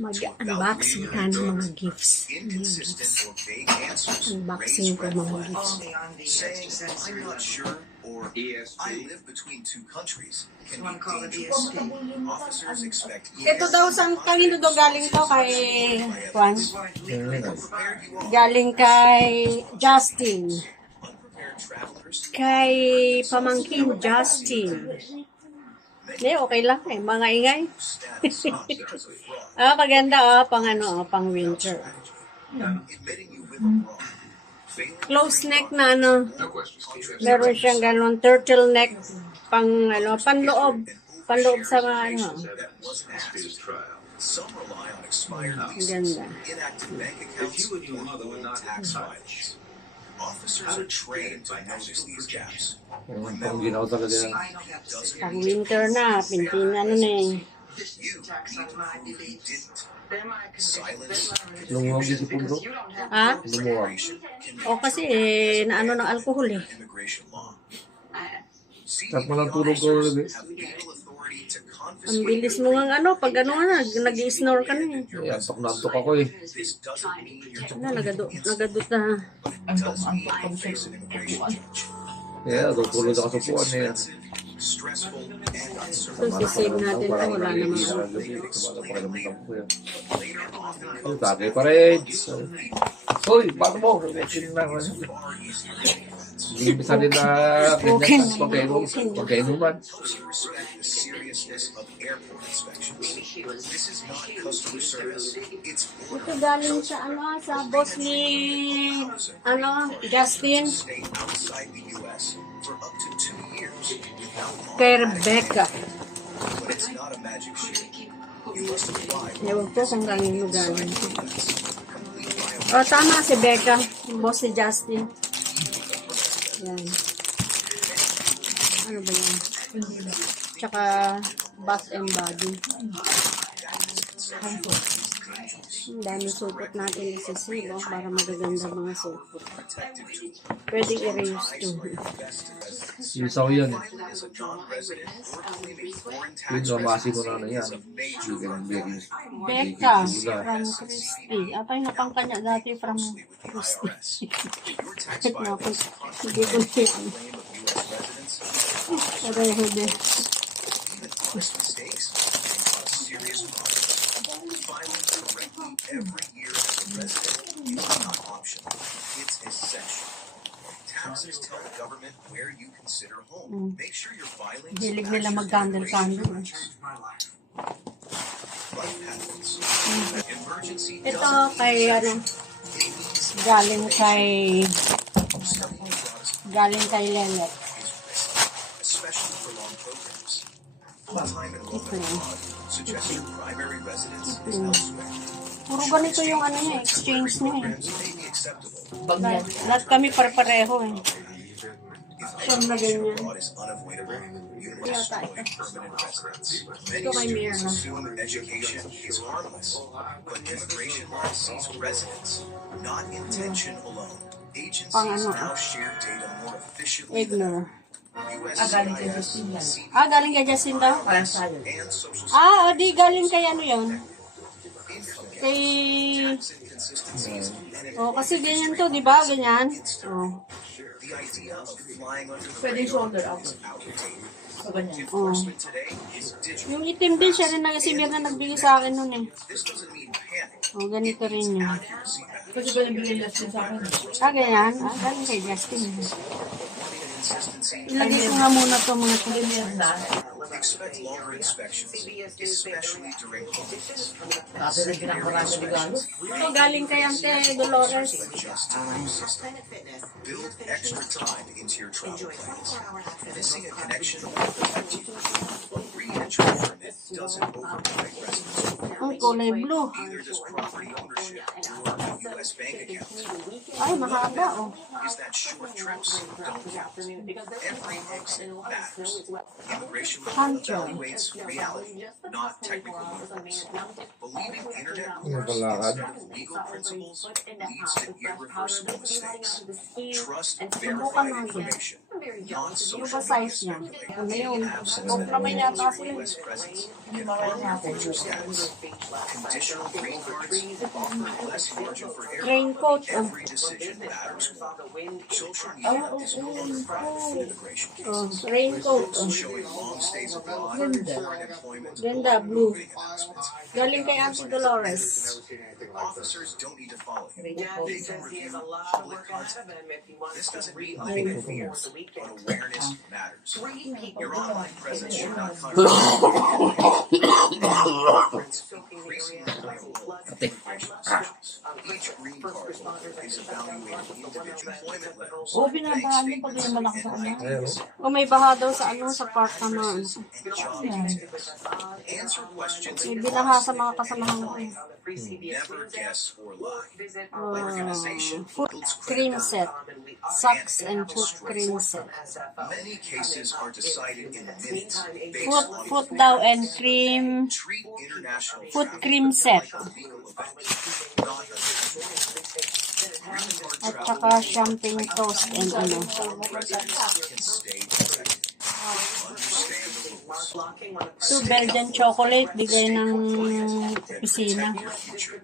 Mag-unboxing ka ng mga gifts. Unboxing ko mga gifts. Ito daw, kanino daw galing to? Kay Juan? Galing kay Justin. Kay pamangkin Justin. Hindi, okay lang eh. Mga ingay. Maganda pang pang winter. Close neck na meron siyang ganun, turtleneck, panloob sa mga ganda. Officers are trained to notice these gaps. Pang winter na, pintina na eh. Lumuwag din si Pundo. Ha? Lumuwag. O kasi naano ng alcohol eh. Tapos malang tulog ko ulit. Ang bilis mo nga pag nag-snore ka na eh. Antok na antok ako eh. Nagadot na. Tulog ako sa puwan eh. So, sisave natin ito. Wala naman. Tagay pa rin. Hoy, bago mo. Hindi bisa nila pagkainuman. Ito galing sa sa boss ni Justin. Kay Rebecca. Ewan ko kung galing mo galing. Tama si Becca, yung boss ni Justin. Yan. Ano ba yan? Tsaka bath and body. Ang dami supot natin isisibo para magaganda mga supot. Pwedeng i-reuse to. Isaw yan eh. Yung namasi ko na yan. Becca from Christy. Atay na pang kanya dati from Christy. Kahit nga po, hindi ko na yan. Pareho din. Every year as a resident is not optional. It's essential. Taxes tell the government where you consider home. Make sure your filings Hilig nila mag-candle-candle. Ito kay galing kay Lelet. Especially for long programs. Time and local suggest your primary residence is elsewhere. Puro ganito yung niya, exchange niya eh. Lahat kami pare-pareho eh. Siyam na ganyan. Yata ito. Ito kay Mirna. Education is harmless, but immigration law sees residence, not intention alone. Agencies now share data more efficiently than Ignore. galing kay Justin yan. Galing kay Justin daw? And social di galing kay yun. Kay... kasi ganyan to, di ba? Ganyan. Pwede shoulder up. So, ganyan. Yung itim din siya rin si Mirna nagbigay sa akin nun eh. Ganito rin yun. Kasi ba nabili last din sa akin? Ganyan. Galing kay Justin. Ilagay ko nga muna to mga kulimir na. Expect longer inspections, especially during holidays. Kasi rin pinakarami regalo. Ito galing kay Ante Dolores. Build extra time into your travel plans. Missing a connection will affect you. A re-entry permit doesn't override residence. Ang kulay blue. Neither does property ownership or U.S. bank accounts. Mahaba Is that short trips don't count. Every exit matters. Immigration law evaluates reality, not technical norms. Believing internet rumors instead of legal principles leads to irreversible mistakes. Trust verified information. Ano ba size niya? Ano yun? Off naman yata sila. U.S. presence can harm your future status. Conditional green cards offer less margin for error. Raincoat. Every decision matters more. Social media is no longer private immigration cases. Raincoat. Showing long stays abroad, foreign employment, Ganda, blue. moving announcements. Galing kay Auntie Dolores. Officers don't need to follow you. They can review public content. This doesn't mean living in fear, but awareness matters. Your online presence should not contradict increasingly play a role in immigration decisions. Each green card holder is evaluating individual employment letters, Oo, binabahan niyo pag yung malaki sa ano. Ayan, oh. O may baha daw sa ano, sa park na ano. and job details. Answer questions May binaha sa mga kasamahan ko. never guess or lie. Foot cream set. Socks and foot cream set. Many cases are decided in minutes based Foot, on foot daw and cream. treat international Foot travel cream set. like a legal event, not a green card At travel saka champagne toast and ano. residents can stay protected. Understand the rules. Ito, Belgian chocolate. Bigay ng opisina. Your future.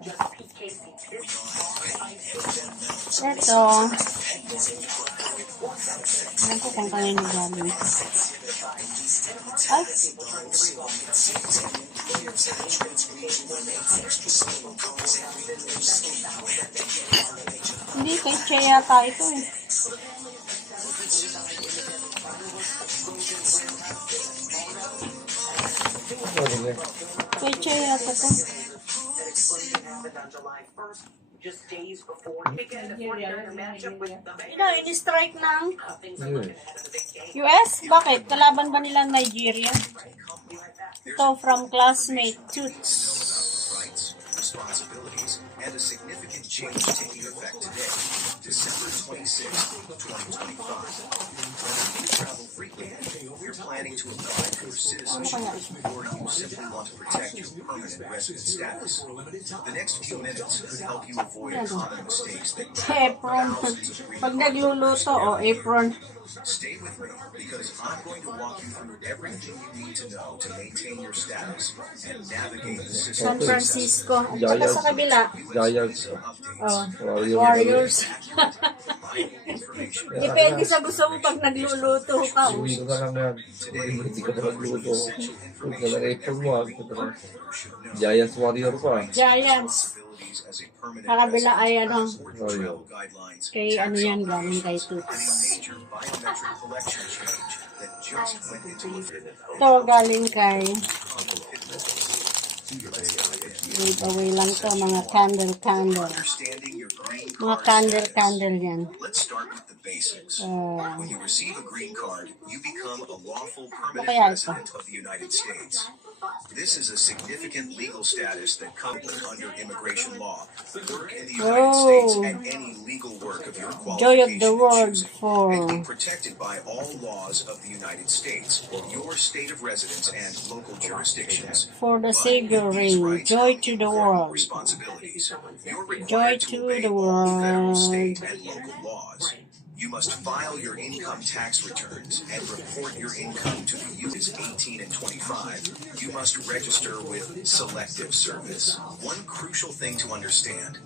Ito. Alam ko kung kaya nyo galing. Ay! Hindi, kay Che yata ito eh. Ano yan? Kay Che yata ito. In-strike ng US? Bakit? Kalaban ba nila ang Nigeria? Ito from classmate Toots. Rights, responsibilities, and a significant change taking effect today, December 26, 2025. Whether you travel frequently, you're planning to apply for citizenship, or you simply want to protect your permanent resident status, the next few minutes could help you avoid common mistakes that Apron. Pag nagluluto, apron. Stay with me because I'm going to walk you through everything you need to know to maintain your status and navigate the San system. Francisco. At saka sa kabila, Giants. Warriors. Information. Depende sa gusto mo pag nagluluto ka. Uwi ko na lang yan. Hindi ka pa nagluto. Huwag na lang apple mo. Giants Warrior pa. Giants. As a permanent Sa kabila ay ano, Warrior. guidelines, kay ano yan, galing kay a Toots. major biometric collection change that just went into effect. Ito galing kay giveaway lang to, mga candle. Understanding your green Mga card candle yan. Let's start with the basics. Uh, When you receive a green card, you become a lawful permanent Kaya ito. resident of the United States. This is a significant legal status that comes under immigration law. Work in the United States and any legal work of your Joy of qualification the world choosing, for and be protected by all laws of the United States, your state of residence and local jurisdictions. the Savior These reign. rights Joy come to with the their world. responsibilities. You're Joy required to to obey the all federal, world. state, and local laws. You must file your income tax returns and report your income to the U.S. 18 and 25. You must register with Selective Service. One crucial thing to understand: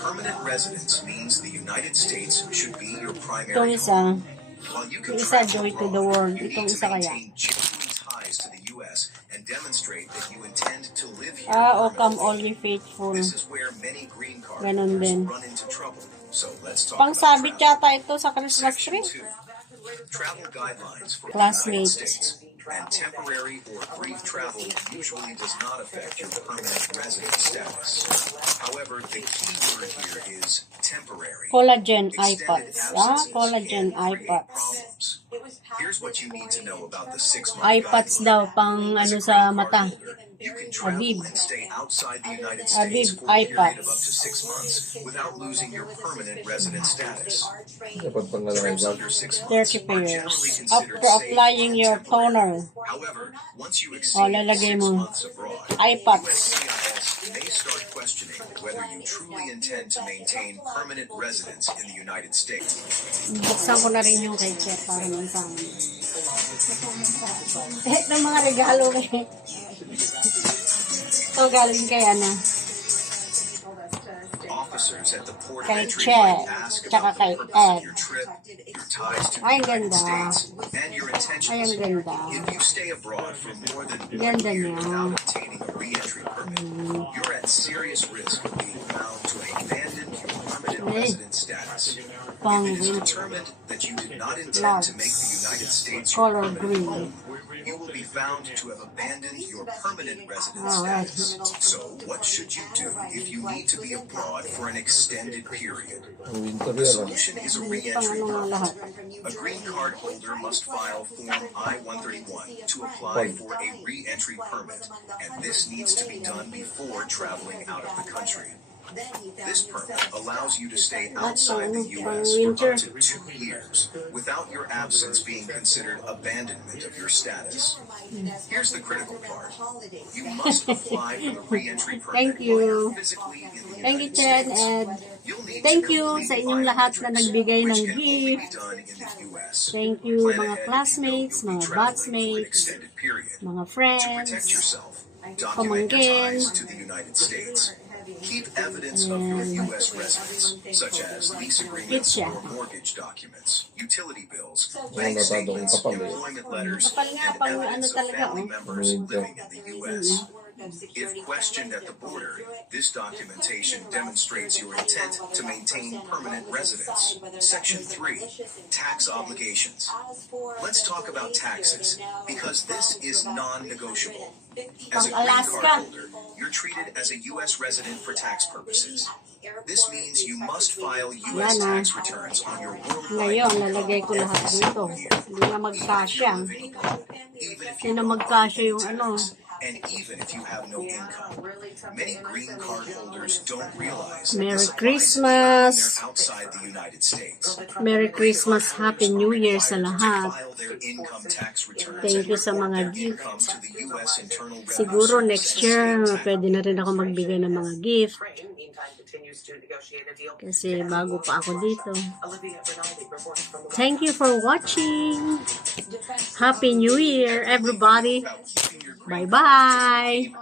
permanent residence means the United States should be your Itong primary home. isa, While you yung can isa, travel Joy to the abroad, world. you Itong need to isa kaya. maintain genuine ties to the U.S. and demonstrate that you intend to live here O come permanently. only faithful. This is where many green card Ganon holders din. run into trouble. So let's talk Pangsabit about yata travel. ito sa Christmas Section tree. 2. Travel guidelines for the Classmates. United States. And temporary or brief travel usually does not affect your permanent resident status. However, the key word here is temporary. Collagen Extended iPads. absences Collagen can create iPads. problems. Here's what you need to know about the 6-month iPads guideline. daw, pang As ano a green sa card mata. holder, you can travel Abib. and stay outside the United Abib, States for a period iPads. of up to 6 months without losing your permanent resident status. Dapat pang nga lang Trips yan. under 6 months Dirty are pairs. generally considered After safe applying and your temporary. toner, However, once you o exceed lalagay 6 mo months abroad, iPads. USCIS may start questioning whether you truly intend to maintain permanent residence in the United States. Buksan ko na rin yung kay Chef para mansaman. Ng mga regalo kay... Ito galing kay Ana. Officers at the port of Kay entry Che, might ask tsaka about kay the purpose Ed. of your trip, your ties to the Ay, United ganda. States, and your Ay, ang intentions. ganda. If you stay abroad for more than 1 Ganda year niya. without obtaining a re-entry permit, you're at serious risk of being found to have abandoned your permanent Ay. resident status. Pang If it is winter. determined that you did not intend to make the United States your Color permanent green. home, you will be found to have abandoned your permanent resident Alright. status. So, what should you do if you need to be abroad for an extended period? Ang winter The yan. solution is a Pang re-entry ano nga permit. lahat. A green card holder must file Form I-131 to apply for a re-entry permit, and this needs to be done before traveling out of the country. This permit allows you to stay outside the U.S. for up to 2 years without your absence being considered abandonment of your status. Here's the critical part. You must apply for the re-entry permit Thank you. while you're physically in the Thank you, United Chen, States. and You'll need thank to you complete sa inyong lahat na biometrics, nagbigay ng which can only be gift. done in the US. Thank you, Plan mga ahead if you know classmates, you'll be mga traveling for an batchmates, extended period. mga To friends, protect yourself, document your pamangkin, ties to the United States. Keep evidence of your U.S. residence, such as lease agreements Kitcha. or mortgage documents, utility bills, Mga bank nababang statements, kapal eh. employment letters, Kapal nga, and pang evidence ano of talaga, family oh. members living in the U.S. Mm-hmm. If questioned at the border, this documentation demonstrates your intent to maintain permanent residence. Section 3, Tax Obligations. Let's talk about taxes, because this is non-negotiable. As a green Alaska. card holder, you're treated as a U.S. resident for tax purposes. This means you must file U.S. Yan, tax returns on your worldwide Ngayon, lalagay ko lahat dito. Hindi na magkasya. even if Hindi you na don't magkasya file yung ano. tax, and even if you have no income. Many green card holders don't realize Merry this applies Christmas. when they're outside the United States. Merry Christmas, Happy New Year sa lahat. File their income tax returns Thank you and sa report mga their gift. income to the US Internal Revenue Siguro Service next and year, state tax pwede na rin ako magbigay ng mga gift. Kasi bago pa ako dito. Thank you for watching. Happy New Year, everybody. Bye-bye.